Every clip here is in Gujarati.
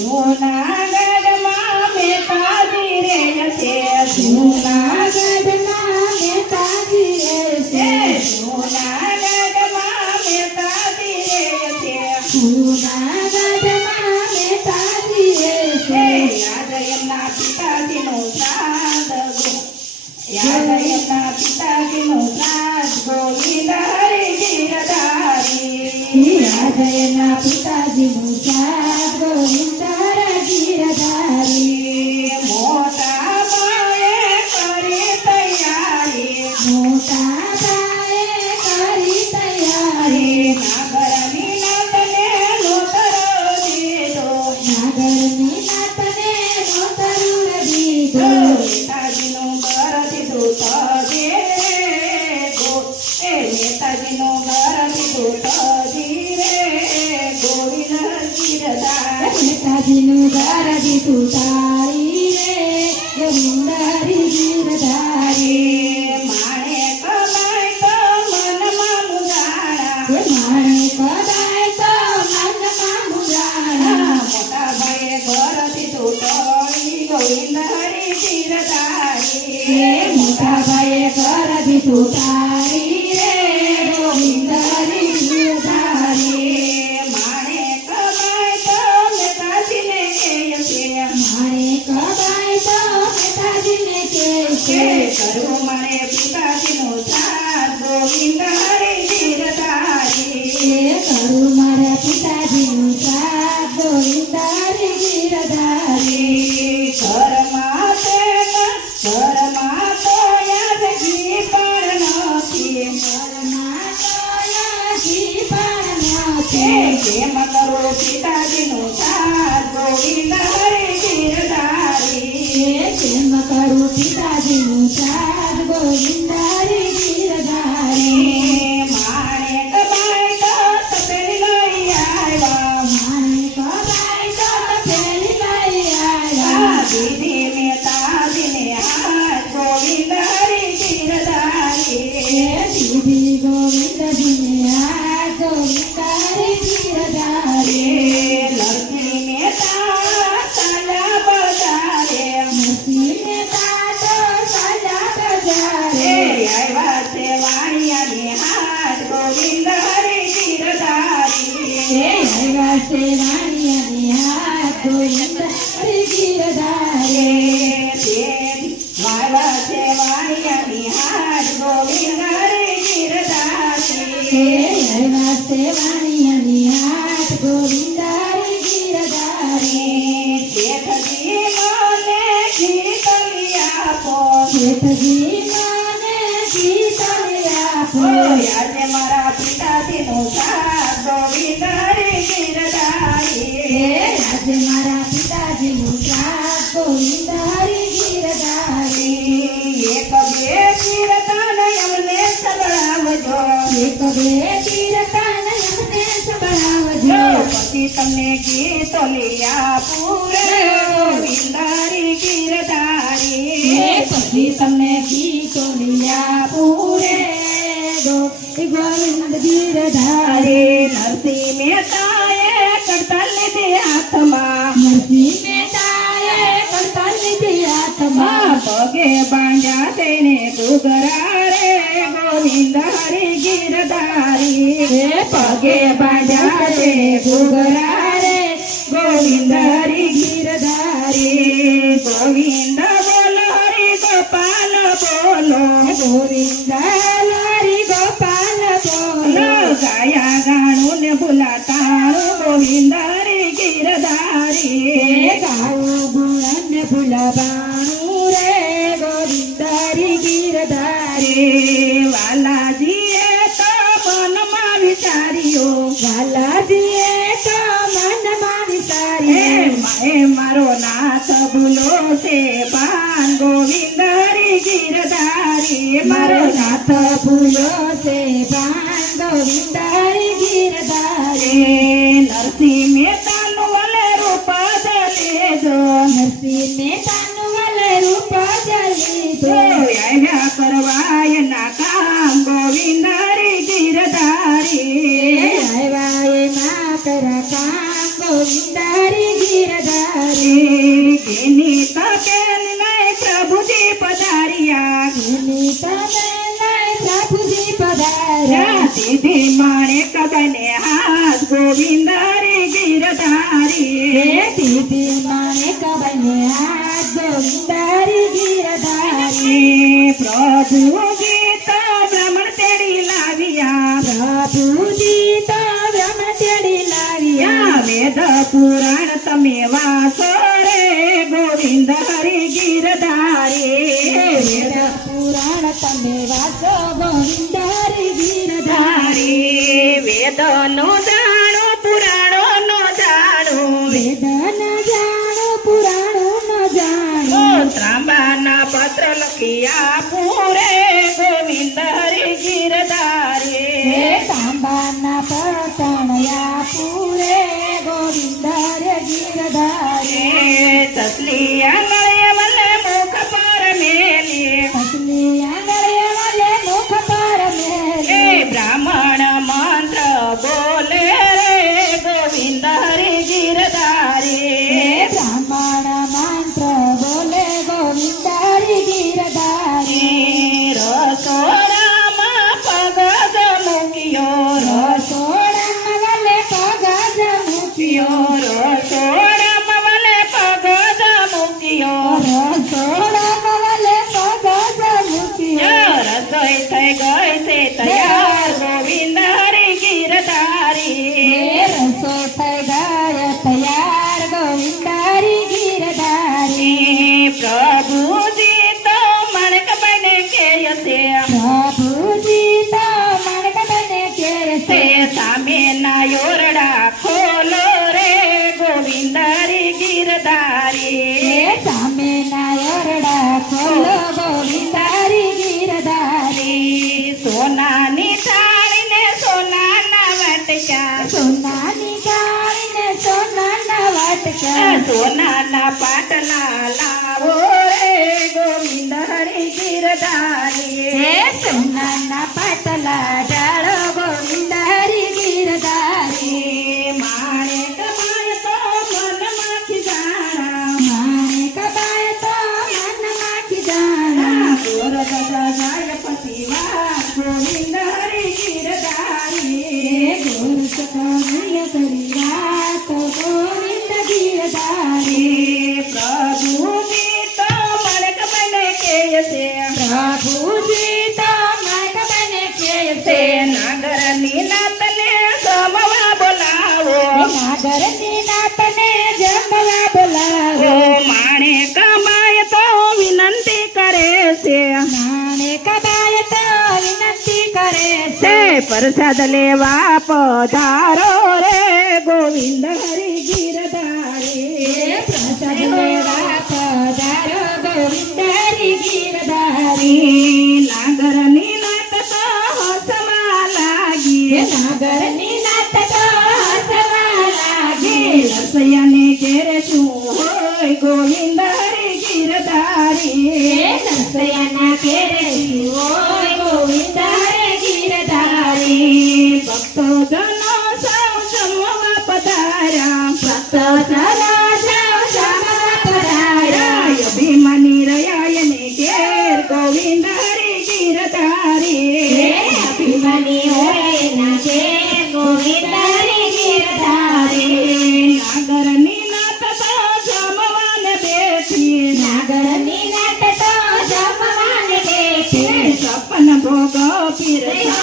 જૂનાગઢમાં મહેતાજી રહે છે જૂનાગઢમાં મહેતાજી રહે છે જૂનાગઢમાં મહેતાજી રહે છે જૂનાગઢમાં મહેતાજી રહે છે યાદ એમના પિતાજીનું શ્રાદ્ધ યાદ એમના પિતાજીનું શ્રાદ્ધ ગોવિંદ હરિ ગિરધારી યાદ એમના પિતાજીનું શ્રાદ્ધ ગોવિંદ હરિ ગિરધારી મોટા બાએ કરી તૈયારી મોટા બાએ કરી તૈયારી નાગરની નાતને નોતરો દીધો નાગરની નાતને નોતરો દીધો નેતાજીનું ઘર દીધું તજે નેતાજીનું ઘર દીધું તજી રે ગોવિંદ ગિરધારી નેતાજીનું ઘર દીધું તારી રે ગોવિંદ ગિરધારી માણે કદાય તો મનમાં મુજાણા માણે કદાય તો મનમાં મુજાણા મોટા ભાઈએ ઘર દીધું તળી ગોવિંદ હરિ ગિરધારી મોટા ભાઈએ ઘર દીધું તારી રે ગોવિંદ હરિ ગિરધારી માણે કદાય તો નેતાજીને કહે છે માણે કદાય તો નેતાજીને કહે છે કરું મારે પિતાજીનું શ્રાદ્ધ ગોવિંદ હરિ ગિરધારી કરું મારા પિતાજીનું શ્રાદ્ધ ગોવિંદ હરિ ગિરધારી ઘરમાં તો યાદગી પણ નથી ઘરમાં તો યાદગી પણ નથી કેમ કરું પિતાજીનું શ્રાદ્ધ ગોવિંદ હરિ ગિરધારી કેમ કરું પિતાજીનું શ્રાદ્ધ ગોવિંદ હરિ ગિરધારી માણે કબાય તો તપેલી લઈ આવ્યા માણે કબાય તો તપેલી લઈ આવ્યા દીદી મહેતાજીને હાથ ગોવિંદ હરિ ગિરધારી દીદી ગોવિંદજીને હાથ ગોવિંદ હરિ ગિરધારી લડકી મહેતા સાજા બજારે નરસિંહ મહેતા તો સાજા બજારે આવ્યા છે વાણિયાને હાથ ગોવિંદ હરિ ગિરધારી આવ્યા છે વાણિયાને હાથ ગોવિંદ હરિ ગિરધારી આવ્યા છે વાણિયાને હાથ ગોવિંદ હરિ ગિરધારી આવ્યા છે વાણિયાને હાથ ગોવિંદ હરિ ગિરધારી શેઠજી મને ગીતલી આપો શેઠજી મને ગીતલી આપો આજે મારા પિતાજીનું શ્રાદ્ધ ગોવિંદ હરિ ગિરધારી આજે મારા પિતાજીનું શ્રાદ્ધ ગોવિંદ હરિ ગિરધારી એક બે કીર્તન અમને સંભળાવજો એક બે કીર્તન અમને સંભળાવજો પછી તમને ગીતો લઈ આપું રે ગોવિંદ હરિ ગિરધારી પછી તમને ગીતો લઈ આપું રે ગોવિંદ ગિરધારી નરસિંહ મહેતાએ કરતાલ લીધી હાથમાં નરસિંહ મહેતાએ કરતાલ લીધી હાથમાં પગે બાંધ્યા તેને ઘૂઘરા રે ગોવિંદ હરિ ગિરધારી પગે બાંધ્યા તે ઘૂઘરા રે ગોવિંદ હરિ ગિરધારી ગોવિંદ બોલો હરિ ગોપાલ બોલો ગોવિંદ હરિ ગોપાલ બોલો ગાયા ગાણું ને ભૂલાતાણું ગોવિંદ હરિ ગિરધારી ગાવું ગુણ ને ભૂલાબાણું રે ગોવિંદ હરિ ગિરધારી વાલાજીએ તો મનમાં વિચાર્યો વાલાજીએ તો મનમાં વિચાર્યો મારો નાથ ભૂલો છે પાન ગોવિંદ હરિ ગિરધારી મારો નાથ ભૂલો છે પાન ગોવિંદ હરિ ગિરધારી નરસિંહ મહેતાનું વલે રૂપ જલેજો નરસિંહ મહેતાનું વલે રૂપ જલેજો આવ્યા કરવા એના કામ ગોવિંદ હરિ ગિરધારી આવ્યા એના કર કામ ગોવિંદ હરિ ગિરધારી ગીરધારી ઘેની તપેલ નહીં પ્રભુજી પધાર્યા ઘેની તપેલ નહીં પ્રભુજી પધાર્યા સીધી માણેક બને હાથ ગોવિંદ હરી ગીરધારી સીધી માણેક બને હાથ ગોવિંદ હરી ગીરધારી પ્રભુજી તો બ્રહ્મણ તેડી લાવ્યા પ્રભુજી તો બ્રહ્મણ તેડી લાવ્યા વેદ પુરાણ તમે વાસો રે ગોવિંદ હરી ગીરધારી વેદ પુરાણ તમે વાસો ગોવિંદ હરી ગીરધારી વેદનો જાણો પુરાણો નો જાણો વેદ ન જાણો પુરાણો ન જાણો ત્રાંબાના પત્ર લખિયા પૂરે ગોવિંદ હરી ગીરધારી તાંબાના પતણયા પૂરે ગોવિંદ હરી ગીરધારી તસલી આંગળે વલે મુખ પર મેલી સસલી આંગળે વલે મુખ પર મેલે બ્રાહ્મણ મંત્ર બોલે રે ગોવિંદ હરી ગીરધારી બ્રાહ્મણ મંત્ર બોલે ગોવિંદ હરી ગીરધારી રસોડામાં પગજ મૂક્યો રસોડામાં વલે પગજ મૂક્યો રસોડામાં વલે પગજ મૂક્યો રસોડામાં વલે પગજ મૂક્યો રસોઈ થઈ ગઈ છે તૈયાર ગોવિંદ હરી ગીરધારી રસો થઈ ગયા તૈયાર ગોવિંદ હરી ગીરધારી પ્રભુજી તો મણક બને કે છે પ્રભુજી તો મણક બને કે તે સામેના યોરડા ખોલો રે ગોવિંદ હરી ગીરધારી સામે ના ઓરડા ખોલો ગોવિંદ હરી ગીરધારી સોનાની થાળી ને સોનાના વાટકા સોનાની કાળીને સોનાના વાટકા સોનાના પાટલા લાવો રે ગોવિંદ હરી ગીરધારી સોનાના પાટલા ડાળો ગોવિંદ હરી ગીરધારી માણેક માય તો મનમાંથી જાણા માને કબાય તો મનમાંથી જાણા ગોર ગજા જાય પતિવા ગોવિંદ હરી ગીરધારી ગોર સકાય કરી રાત ગોવિંદ ગીરધારી પ્રભુજી તો મણક બને કે છે પ્રભુજી તો મણક બને કે તે નાગરની નાતને સમવા બોલાવો નાગરની નાતને જમવા બોલાવો માણે કમાય તો વિનંતી કરે છે માણે કબાય તો વિનંતી કરે છે તે પ્રસાદ લેવા પધારો રે ગોવિંદ હરી ગીરધારી પ્રસાદ લેવા પધારો ગોવિંદ હરી ગીરધારી નાગરની નાત તો હસવા લાગી નાગરની નાત તો હસવા લાગી રસૈયાને ઘેરે શું હોય ગોવિંદ હરી ગીરધારી નરસૈયાના ઘેરે હોય ગોવિંદ હરી ગીરધારી ભક્તો જનો સૌ જમવા પધાર્યા ભક્તો સદા સૌ જમવા પધાર્યા અભિમાની રહ્યા એને ઘેર ગોવિંદ હરી ગીરધારી અભિમાની હોય એના ઘેર ગોવિંદ હરી ગીરધારી નાગરની નાત તો જમવાને બેઠી નાગરની નાત તો જમવાને બેઠી સપન ભોગ પીરસાય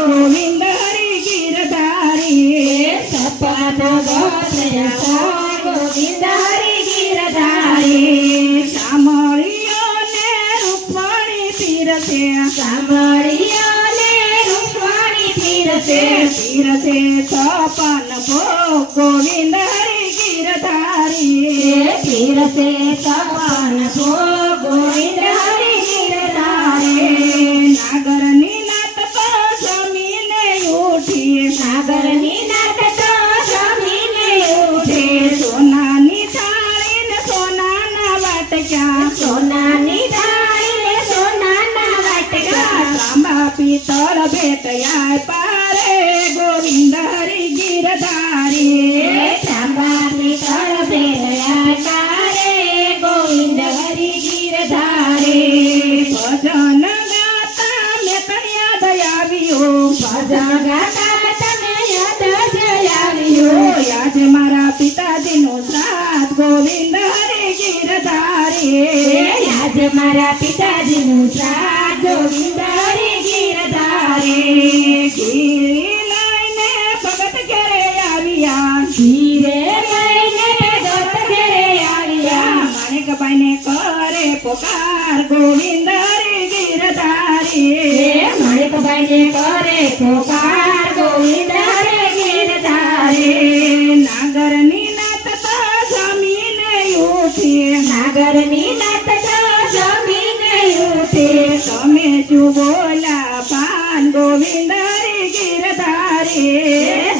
ગોવિંદ હરી ગીરધારી સપા ભોગો થયા ગોવિંદ હરી ગીરધારી સામળીઓને રૂપવાણી પીરસે સાંભળીઓને રૂપવાણી પીરસે પીરસે સપન ભોગ ગોવિંદ હરી ગીરધારી પીરસે સપન ભોગ ગોવિંદ હરી ગીરધારી નાગરની નાત તો જમીને ઉઠી નાગરની નાત તો જમીને ઉઠે સોનાની થાળી ને સોનાના વાટકા સોનાની થાળી ને સોનાના વાટકા તાંબા પિત્તળ ભેટયા પારે ગોવિંદ હરી ગીરધારી તાંબાની તળ ભેળ્યા પિતાજીનું શ્રાદ્ધ ગોવિંદ હરિ ગિરધારી આજે મારા પિતાજીનું શ્રાદ્ધ ગોવિંદ હરિ ગિરધારી ગીરી લઈને ભગત ઘેરે આવ્યા ધીરે લઈને દોત ઘેરે આવ્યા માણેકબાઈને કરે પોકાર ગોવિંદ હરિ ગિરધારી માણેકબાઈને કરે પોકાર ગોવિંદ હરિ ગિરધારી નાગરની નાત તો જમીને ઉઠી નાગરની નાત તો જમીને ઉઠે તમે શું બોલા પાન ગોવિંદ હરિ ગિરધારી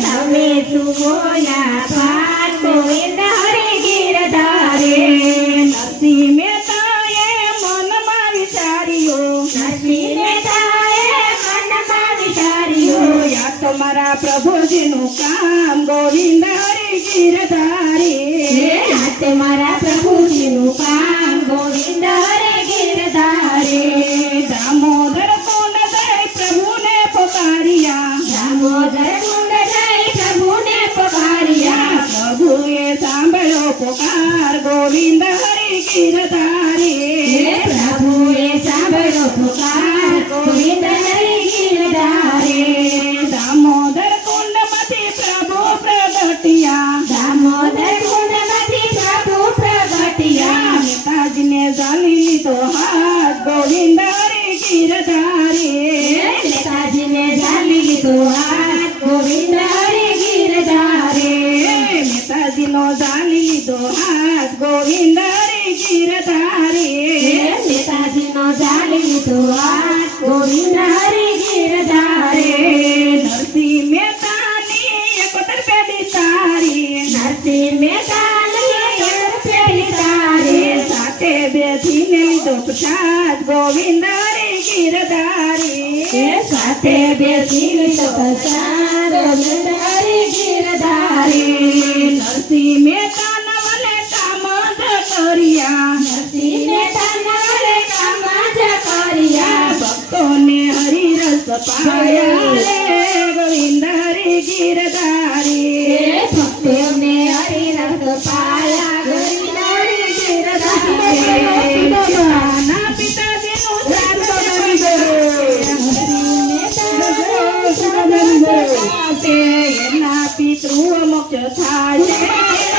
તમે શું બોલ્યા પાન ગોવિંદ હરિ ગિરધારી નરસિંહ મહેતાએ મનમાં વિચાર્યું નરસિંહ મહેતાએ મનમાં વિચાર્યું યા તો મારા પ્રભુજીનું કામ ગોવિંદ હરિ ગિરધારી આજે મારા પ્રભુજીનું કામ ગોવિંદ હરિ ગિરધારી દામોદર કુંડ જઈ પ્રભુને પોકાર્યા દામોદર કુંડ જઈ પ્રભુને પોકાર્યા પ્રભુએ સાંભળ્યો પોકાર ગોવિંદ હરિ ગિરધારી પ્રભુએ સાંભળ્યો પુકાર ગોવિંદ હરિ ગિરધારી દામોદર કુંડમાંથી પ્રભુ પ્રગટ્યા દામોદર કુંડમાંથી પ્રભુ પ્રગટ્યા નેતાજીને જાણી લીધો હાથ ગોવિંદ હરિ ગિરધારી નેતાજીને ઝાલી લીધો હાથ ગોવિંદ હરિ ગિરધારી નેતાજીનો જાણી લીધો હાથ ગોવિંદ હરિ ગિરધારી નેતાજીનો ઝાલી લીધો હાથ ગોવિંદ હરિ ગિરધારી નરસિંહ મહેતાની 71 પેઢી તારી નરસિંહ મહેતાની પેઢી તારી સાથે બેસીને લીધો પ્રસાદ ગોવિંદ હરિ ગિરધારી સાથે બેસી લીધો પ્રસાદ ગોવિંદ હરિ ગિરધારી નરસિંહ મહેતાના વલે કામ જ કર્યા નરસિંહ મહેતાના વડે કામ જ કર્યા ભક્તોને હરિરસ પાયા રે ગોવિંદ હરિ ગિરધારી ભક્તોને હરિરસ પાયા ગોવિંદ હરિ ગિરધારી નાના પિતાજીનું શ્રાદ્ધ એના પિતૃ મોક્ષ થાય